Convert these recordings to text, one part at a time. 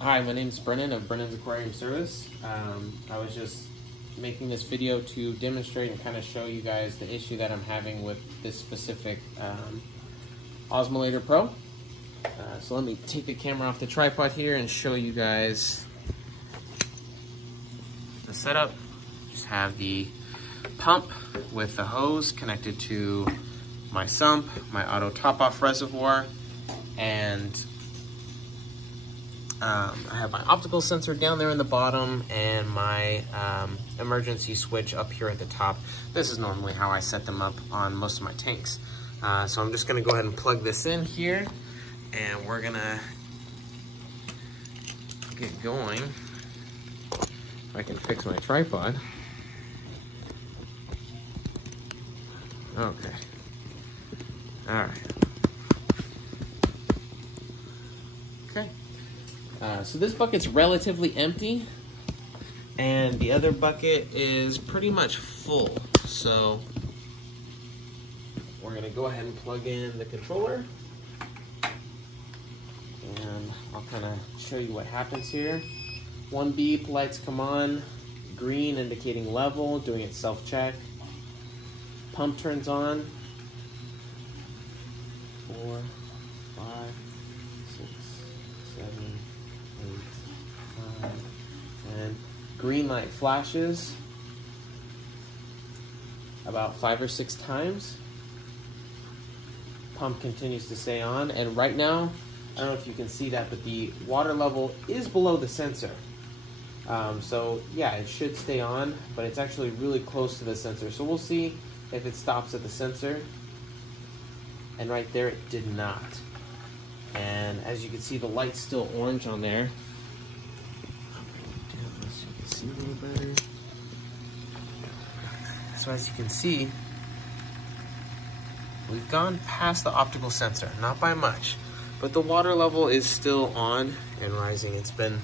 Hi, my name is Brennan of Brennan's Aquarium Service. I was just making this video to demonstrate and kind of show you guys the issue that I'm having with this specific Osmolator Pro. So let me take the camera off the tripod here and show you guys the setup. Just have the pump with the hose connected to my sump, my auto top-off reservoir, and I have my optical sensor down there in the bottom and my emergency switch up here at the top. This is normally how I set them up on most of my tanks. So I'm just gonna go ahead and plug this in here and we're gonna get going. If I can fix my tripod. Okay. All right. Okay. So this bucket's relatively empty, and the other bucket is pretty much full. So we're gonna go ahead and plug in the controller, and I'll kind of show you what happens here. One beep, lights come on, green indicating level, doing its self-check. Pump turns on. 4, 5, 6, 7, 8, 9, and green light flashes about 5 or 6 times. Pump continues to stay on, and right now, I don't know if you can see that, but the water level is below the sensor. So yeah, it should stay on, but it's actually really close to the sensor. So we'll see if it stops at the sensor. And right there, it did not. And as you can see, the light's still orange on there. So you can see a little better. So as you can see, we've gone past the optical sensor, not by much, but the water level is still on and rising. It's been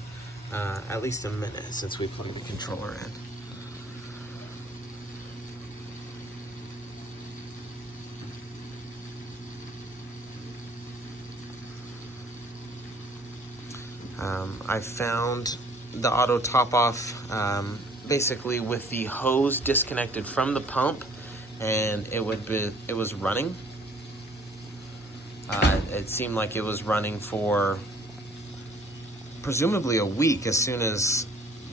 at least a minute since we plugged the controller in. I found the auto top-off basically with the hose disconnected from the pump, and it was running. It seemed like it was running for presumably a week as soon as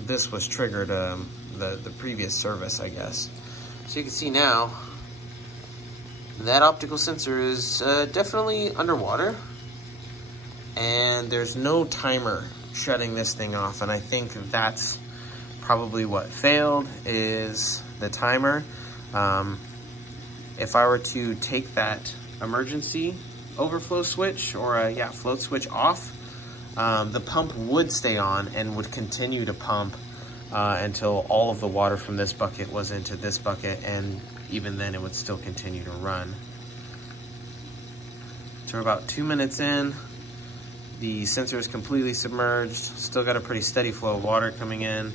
this was triggered, the previous service, I guess. So you can see now that optical sensor is definitely underwater, and there's no timer shutting this thing off, and I think that's probably what failed, is the timer. If I were to take that emergency overflow switch, or float switch off, the pump would stay on and would continue to pump until all of the water from this bucket was into this bucket, and even then it would still continue to run. So we're about 2 minutes in. The sensor is completely submerged, still got a pretty steady flow of water coming in.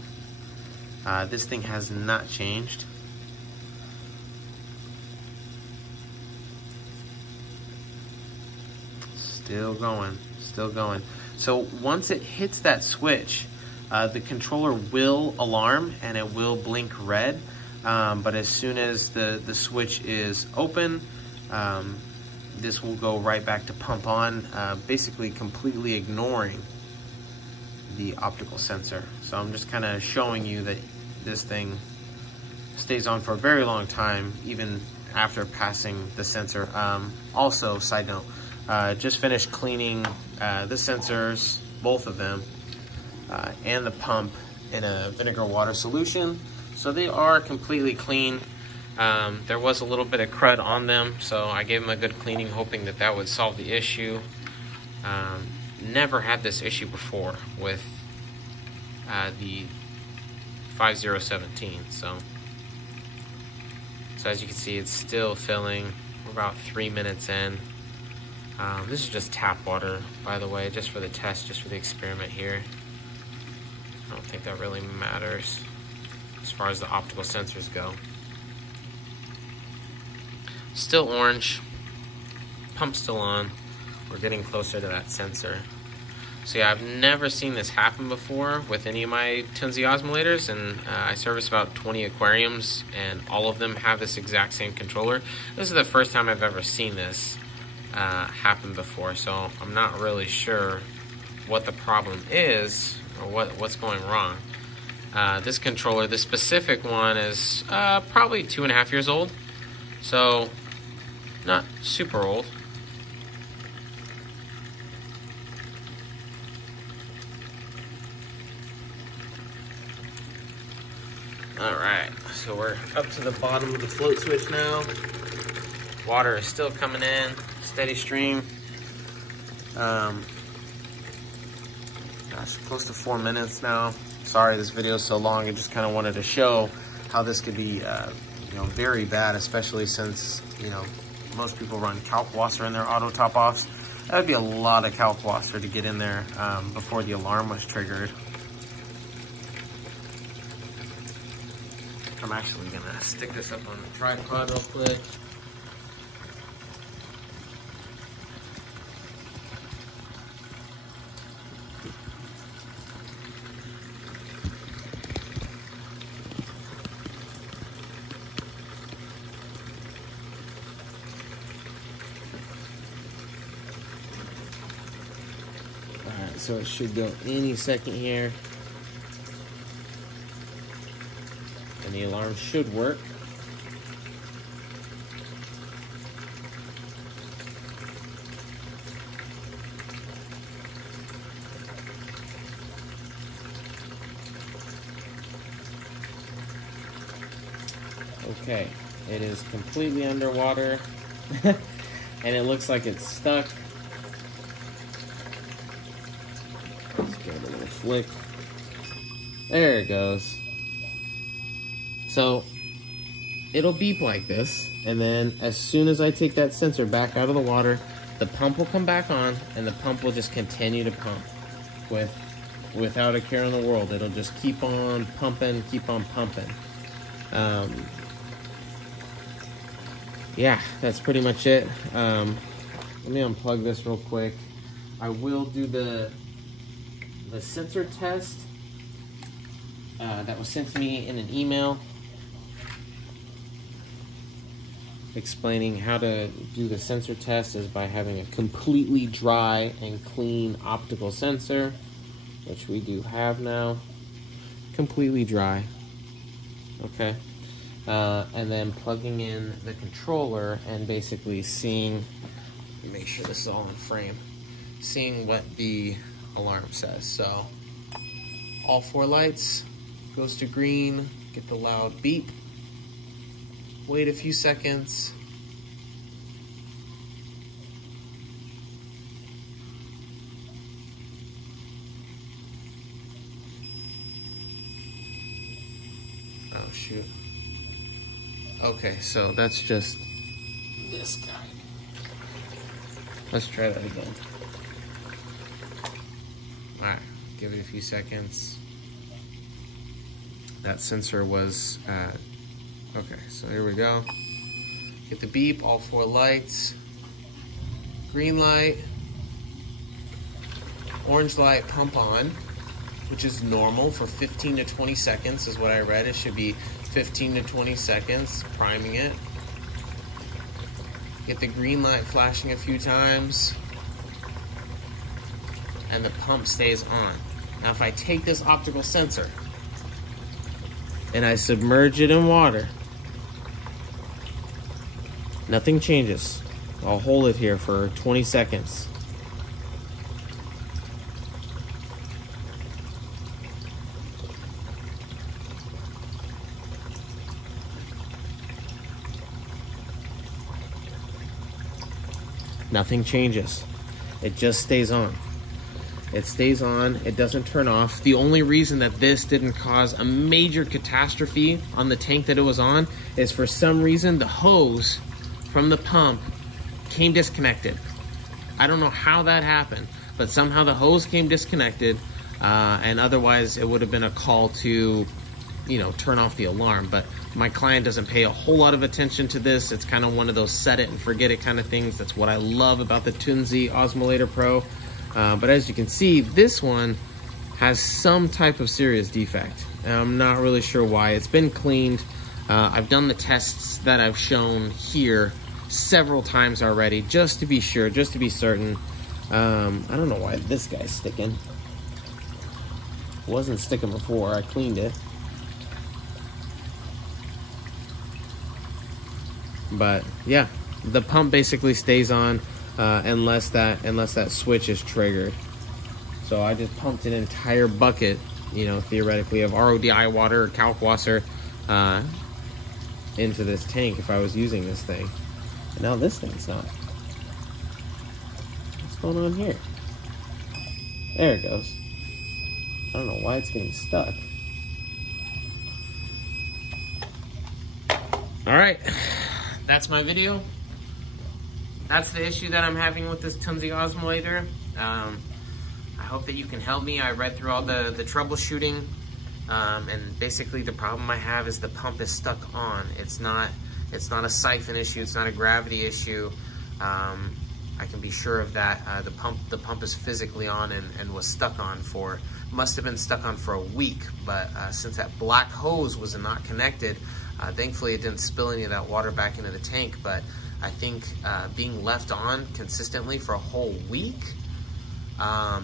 This thing has not changed. Still going, still going. So once it hits that switch, the controller will alarm and it will blink red. But as soon as the switch is open, this will go right back to pump on, basically completely ignoring the optical sensor. So I'm just kind of showing you that this thing stays on for a very long time, even after passing the sensor. Also, side note, just finished cleaning the sensors, both of them, and the pump in a vinegar water solution. So they are completely clean. There was a little bit of crud on them, so I gave them a good cleaning, hoping that that would solve the issue. Never had this issue before with the 5017. So as you can see, it's still filling. We're about 3 minutes in. This is just tap water, by the way, just for the test, just for the experiment here. I don't think that really matters as far as the optical sensors go. Still orange, pump still on. We're getting closer to that sensor. So yeah, I've never seen this happen before with any of my Tunze osmolators, and I service about 20 aquariums, and all of them have this exact same controller. This is the first time I've ever seen this happen before, so I'm not really sure what the problem is or what's going wrong. This controller, this specific one, is probably 2.5 years old, so not super old. Alright, so we're up to the bottom of the float switch now. Water is still coming in, steady stream. Gosh, close to 4 minutes now. Sorry this video is so long. I just kind of wanted to show how this could be very bad, especially since, most people run Kalkwasser in their auto top-offs. That would be a lot of Kalkwasser to get in there before the alarm was triggered. I'm actually gonna stick this up on the tripod real quick. Alright, so it should go any second here. And the alarm should work. Okay, it is completely underwater and it looks like it's stuck. Let's give it a little flick. There it goes. So it'll beep like this, and then as soon as I take that sensor back out of the water, the pump will come back on, and the pump will just continue to pump without a care in the world. It'll just keep on pumping, keep on pumping. Yeah, that's pretty much it. Let me unplug this real quick. I will do the sensor test that was sent to me in an email, explaining how to do the sensor test is by having a completely dry and clean optical sensor, which we do have now. Completely dry. Okay. And then plugging in the controller and basically seeing, make sure this is all in frame, seeing what the alarm says. So all 4 lights goes to green, get the loud beep. Wait a few seconds. Oh shoot. Okay, so that's just this guy. Let's try that again. Alright, give it a few seconds. That sensor was okay, so here we go. Get the beep, all 4 lights. Green light, orange light, pump on, which is normal for 15 to 20 seconds is what I read. It should be 15 to 20 seconds, priming it. Get the green light flashing a few times. And the pump stays on. Now if I take this optical sensor and I submerge it in water, nothing changes. I'll hold it here for 20 seconds. Nothing changes. It just stays on. It stays on, it doesn't turn off. The only reason that this didn't cause a major catastrophe on the tank that it was on is for some reason the hose from the pump came disconnected. I don't know how that happened, but somehow the hose came disconnected, and otherwise it would have been a call to, turn off the alarm. But my client doesn't pay a whole lot of attention to this. It's kind of one of those set it and forget it kind of things. That's what I love about the Tunze Osmolator Pro. But as you can see, this one has some type of serious defect. And I'm not really sure why. It's been cleaned. I've done the tests that I've shown here several times already, just to be sure, just to be certain. I don't know why this guy's sticking. It wasn't sticking before, I cleaned it. But yeah, the pump basically stays on unless that switch is triggered. So I just pumped an entire bucket, you know, theoretically of RODI water or Kalkwasser into this tank if I was using this thing. And now this thing's not. What's going on here? There it goes. I don't know why it's getting stuck. All right, that's my video. That's the issue that I'm having with this Tunze osmolator. I hope that you can help me. I read through all the troubleshooting, and basically the problem I have is the pump is stuck on. It's not a siphon issue. It's not a gravity issue. I can be sure of that. The pump is physically on and was stuck on for, must have been stuck on for a week. But since that black hose was not connected, thankfully it didn't spill any of that water back into the tank. But I think being left on consistently for a whole week,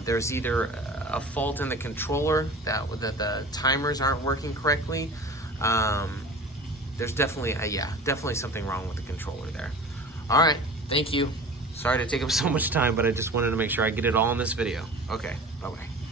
there's either a fault in the controller that the timers aren't working correctly. There's definitely, definitely something wrong with the controller there. All right, thank you. Sorry to take up so much time, but I just wanted to make sure I get it all in this video. Okay, bye-bye.